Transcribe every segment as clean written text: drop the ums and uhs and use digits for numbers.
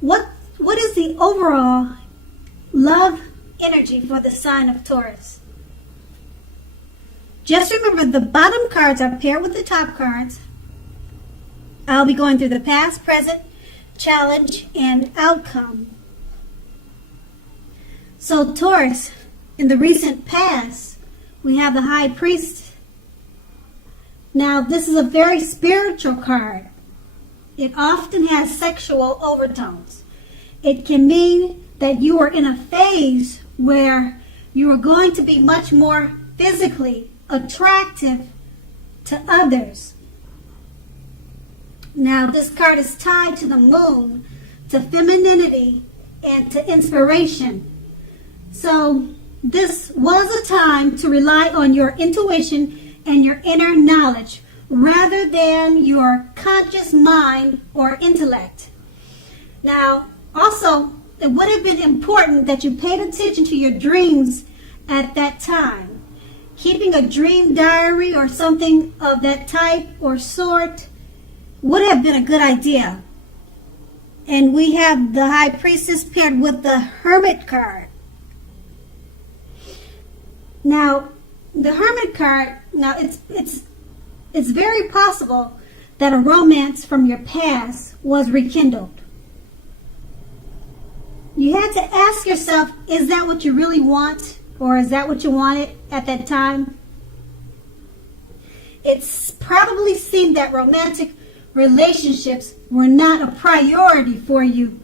what is the overall love energy for the sign of Taurus? Just remember, the bottom cards are paired with the top cards. I'll be going through the past, present, challenge, and outcome. So Taurus, in the recent past, we have the High Priest. Now, this is a very spiritual card. It often has sexual overtones. It can mean that you are in a phase where you are going to be much more physically attractive to others. Now, this card is tied to the moon, to femininity, and to inspiration. So, this was a time to rely on your intuition and your inner knowledge rather than your conscious mind or intellect. Now, also, it would have been important that you paid attention to your dreams at that time. Keeping a dream diary or something of that type or sort would have been a good idea. And we have the High Priestess paired with the Hermit card. Now, the Hermit card, now it's very possible that a romance from your past was rekindled. You had to ask yourself, is that what you really want? Or is that what you wanted at that time? It's probably seemed that romantic relationships were not a priority for you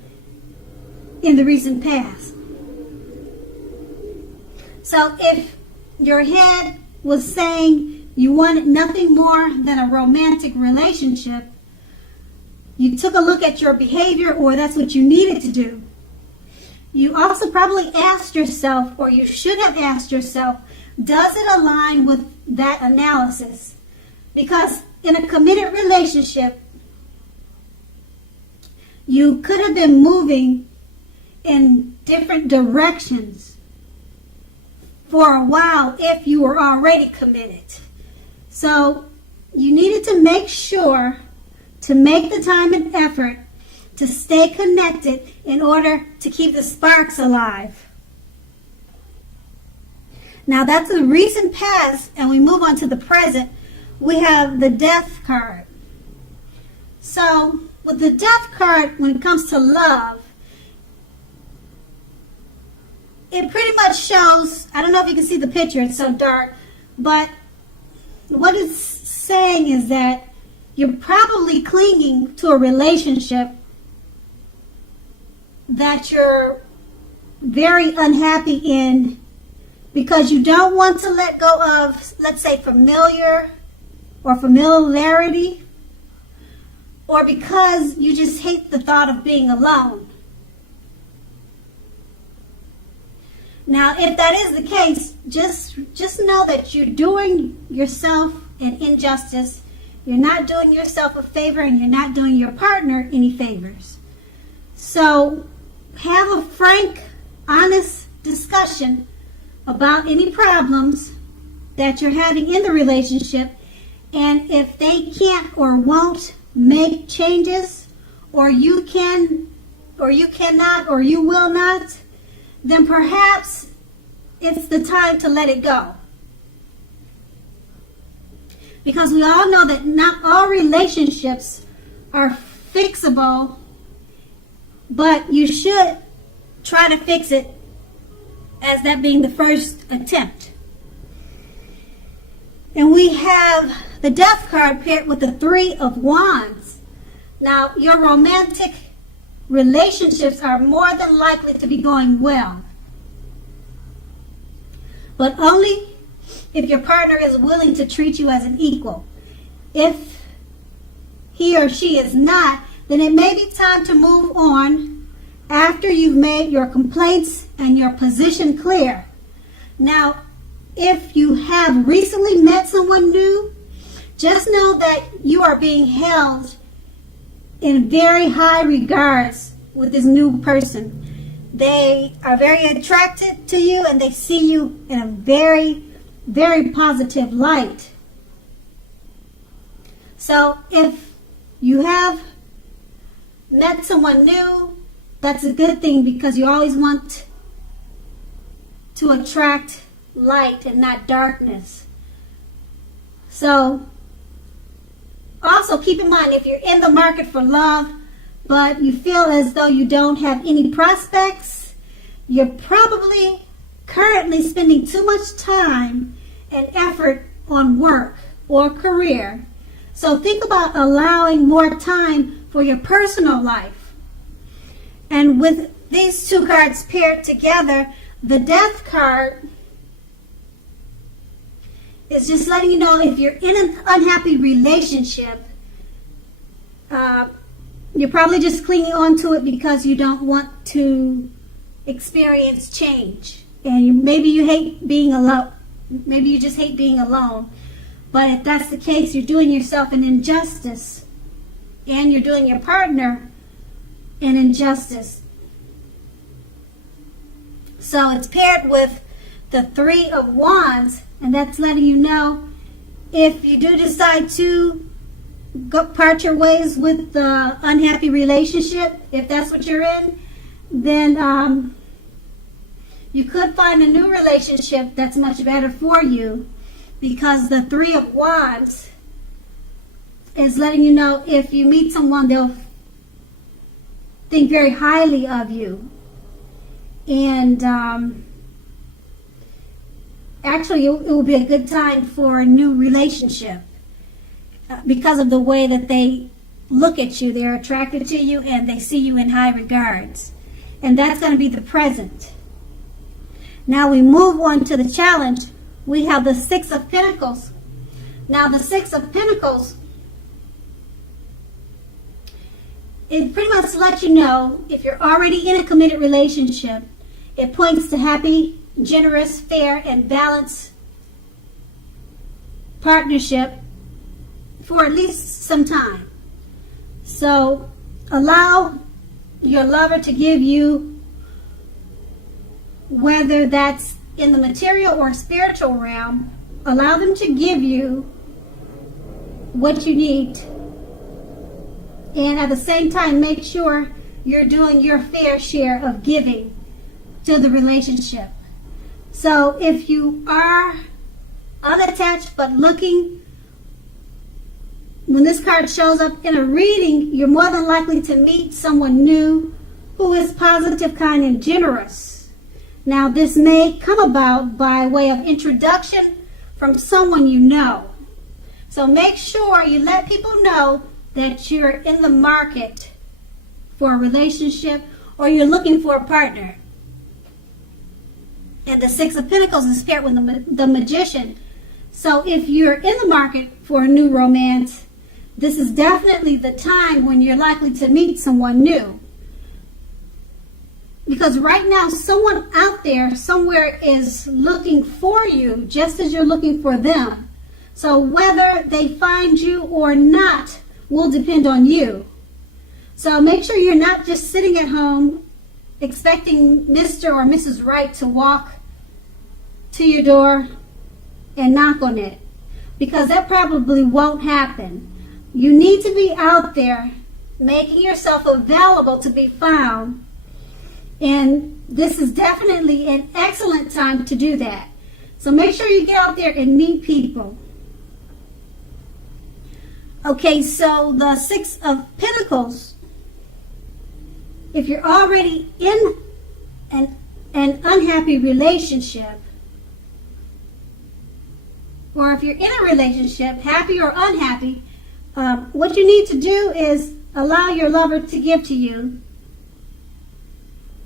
in the recent past. So if your head was saying you wanted nothing more than a romantic relationship, you took a look at your behavior, or that's what you needed to do. You also probably asked yourself, or you should have asked yourself, does it align with that analysis? Because in a committed relationship, you could have been moving in different directions for a while if you were already committed. So you needed to make sure to make the time and effort to stay connected in order to keep the sparks alive. Now that's the recent past, and we move on to the present. We have the Death card. So with the Death card, when it comes to love, it pretty much shows, I don't know if you can see the picture, it's so dark, but what it's saying is that you're probably clinging to a relationship that you're very unhappy in because you don't want to let go of, let's say, familiarity, or because you just hate the thought of being alone. Now, if that is the case, just know that you're doing yourself an injustice. You're not doing yourself a favor, and you're not doing your partner any favors. So have a frank, honest discussion about any problems that you're having in the relationship, and if they can't or won't make changes, or you can, or you cannot, or you will not, then perhaps it's the time to let it go. Because we all know that not all relationships are fixable, but you should try to fix it as that being the first attempt. And we have the Death card paired with the Three of Wands. Now, your romantic relationships are more than likely to be going well, but only if your partner is willing to treat you as an equal. If he or she is not, then it may be time to move on after you've made your complaints and your position clear. Now, if you have recently met someone new, just know that you are being held in very high regards with this new person. They are very attracted to you, and they see you in a very, very positive light. So if you have met someone new that's a good thing, because you always want to attract light and not darkness. So also keep in mind, if you're in the market for love, but you feel as though you don't have any prospects, you're probably currently spending too much time and effort on work or career. So think about allowing more time for your personal life. And with these two cards paired together, the Death card is just letting you know, if you're in an unhappy relationship, you're probably just clinging on to it because you don't want to experience change. And maybe you hate being alone. Maybe you just hate being alone. But if that's the case, you're doing yourself an injustice. And you're doing your partner an injustice. So it's paired with the Three of Wands. And that's letting you know, if you do decide to go part your ways with the unhappy relationship, if that's what you're in, then you could find a new relationship that's much better for you, because the Three of Wands is letting you know, if you meet someone, they'll think very highly of you. And actually, it will be a good time for a new relationship because of the way that they look at you. They're attracted to you and they see you in high regards. And that's going to be the present. Now we move on to the challenge. We have the Six of Pentacles. Now the Six of Pentacles, it pretty much lets you know, if you're already in a committed relationship, it points to happy, generous, fair, and balanced partnership for at least some time. So allow your lover to give you, whether that's in the material or spiritual realm, allow them to give you what you need. And at the same time, make sure you're doing your fair share of giving to the relationship. So if you are unattached but looking, when this card shows up in a reading, you're more than likely to meet someone new who is positive, kind, and generous. Now this may come about by way of introduction from someone you know. So make sure you let people know that you're in the market for a relationship or you're looking for a partner. And the Six of Pentacles is paired with the Magician. So if you're in the market for a new romance, this is definitely the time when you're likely to meet someone new. Because right now, someone out there somewhere is looking for you just as you're looking for them. So whether they find you or not will depend on you. So make sure you're not just sitting at home expecting Mr. or Mrs. Right to walk to your door and knock on it, because that probably won't happen. You need to be out there making yourself available to be found, and this is definitely an excellent time to do that. So make sure you get out there and meet people. Okay, so the Six of Pentacles, if you're already in an unhappy relationship, or if you're in a relationship, happy or unhappy, what you need to do is allow your lover to give to you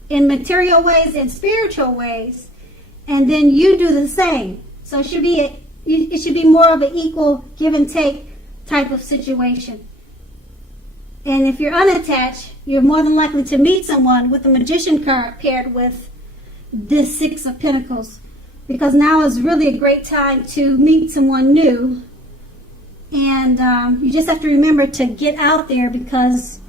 in material ways and spiritual ways, and then you do the same. So it should be more of an equal give and take type of situation. And if you're unattached, you're more than likely to meet someone with the Magician card paired with this Six of Pentacles, because now is really a great time to meet someone new. And you just have to remember to get out there, because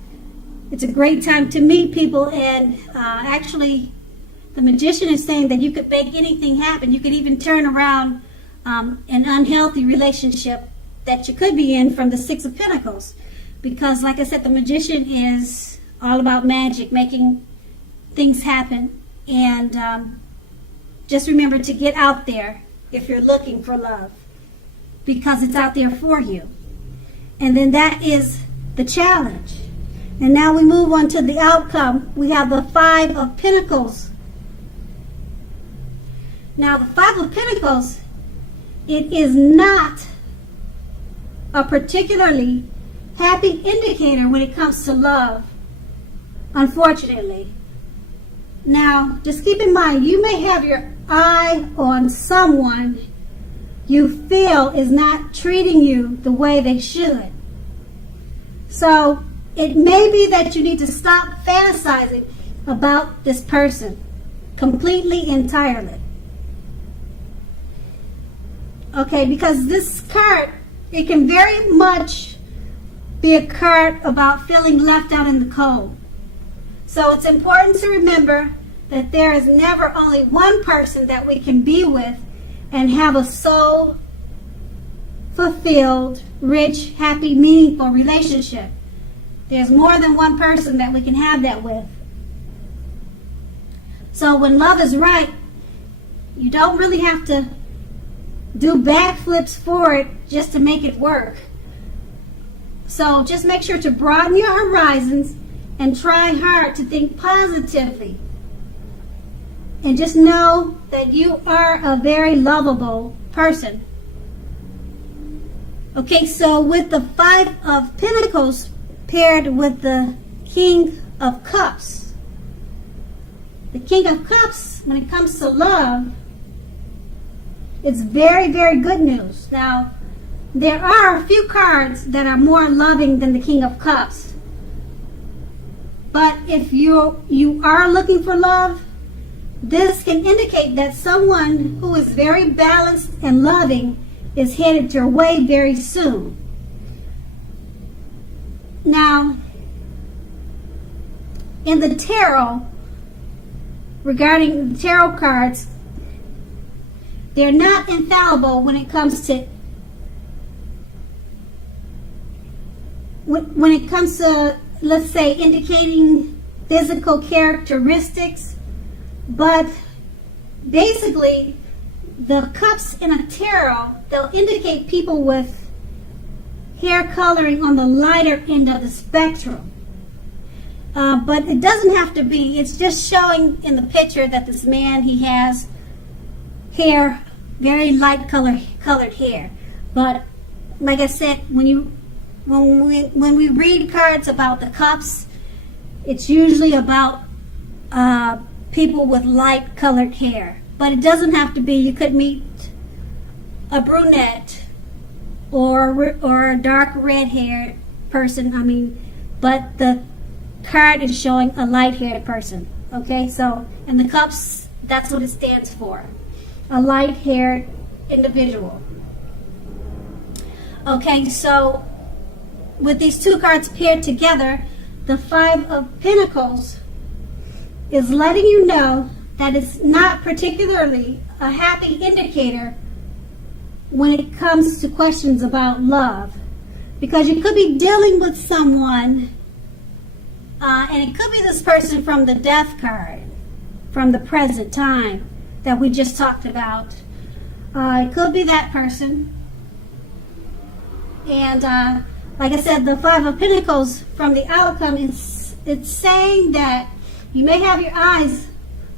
it's a great time to meet people. And actually, the Magician is saying that you could make anything happen. You could even turn around an unhealthy relationship that you could be in from the Six of Pentacles. Because like I said, the Magician is all about magic, making things happen. And just remember to get out there if you're looking for love, because it's out there for you. And then that is the challenge. And now we move on to the outcome. We have the Five of Pentacles. Now the Five of Pentacles, it is not a particularly happy indicator when it comes to love, unfortunately. Now, just keep in mind, you may have your eye on someone you feel is not treating you the way they should. So, it may be that you need to stop fantasizing about this person completely, entirely. Okay, because this card, it can very much be a card about feeling left out in the cold. So it's important to remember that there is never only one person that we can be with and have a soul fulfilled, rich, happy, meaningful relationship. There's more than one person that we can have that with. So when love is right, you don't really have to do backflips for it just to make it work. So just make sure to broaden your horizons and try hard to think positively. And just know that you are a very lovable person. Okay, so with the Five of Pentacles paired with the King of Cups. The King of Cups, when it comes to love, it's very, very good news. Now, there are a few cards that are more loving than the King of Cups. But if you are looking for love, this can indicate that someone who is very balanced and loving is headed your way very soon. Now, in the tarot, regarding the tarot cards, they're not infallible when it comes to let's say, indicating physical characteristics. But basically, the cups in a tarot, they'll indicate people with hair coloring on the lighter end of the spectrum. But it doesn't have to be. It's just showing in the picture that this man, he has hair, very light colored hair. But like I said, when we read cards about the cups, it's usually about people with light colored hair. But it doesn't have to be. You could meet a brunette or a dark red haired person. But the card is showing a light haired person. Okay, so, and the cups, that's what it stands for. A light haired individual. Okay, so with these two cards paired together, the Five of Pentacles is letting you know that it's not particularly a happy indicator when it comes to questions about love. Because you could be dealing with someone, and it could be this person from the Death card, from the present time that we just talked about. It could be that person. And like I said, the Five of Pentacles from the outcome, it's saying that you may have your eyes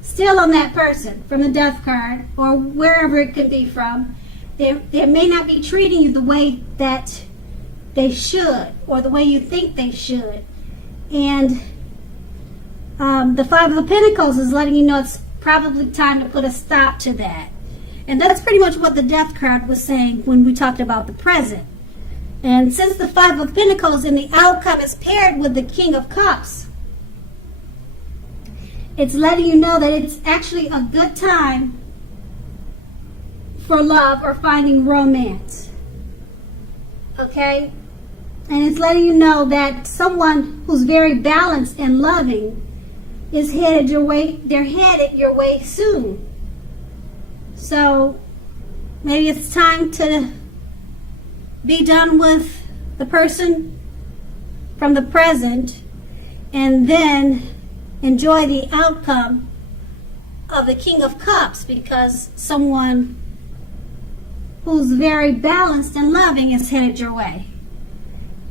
still on that person from the Death card or wherever it could be from. They may not be treating you the way that they should or the way you think they should. And the Five of Pentacles is letting you know it's probably time to put a stop to that. And that's pretty much what the Death card was saying when we talked about the present. And since the Five of Pentacles in the outcome is paired with the King of Cups, it's letting you know that it's actually a good time for love or finding romance. Okay? And it's letting you know that someone who's very balanced and loving is headed your way. They're headed your way soon. So maybe it's time to be done with the person from the present and then enjoy the outcome of the King of Cups, because someone who's very balanced and loving is headed your way.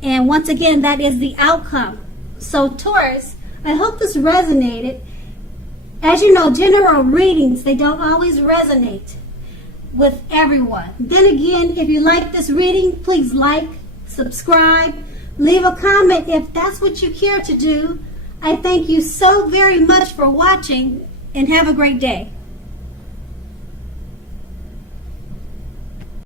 And once again, that is the outcome. So Taurus, I hope this resonated. As you know, general readings, they don't always resonate with everyone. Then again, if you like this reading, please like, subscribe, leave a comment if that's what you care to do. I thank you so very much for watching, and have a great day.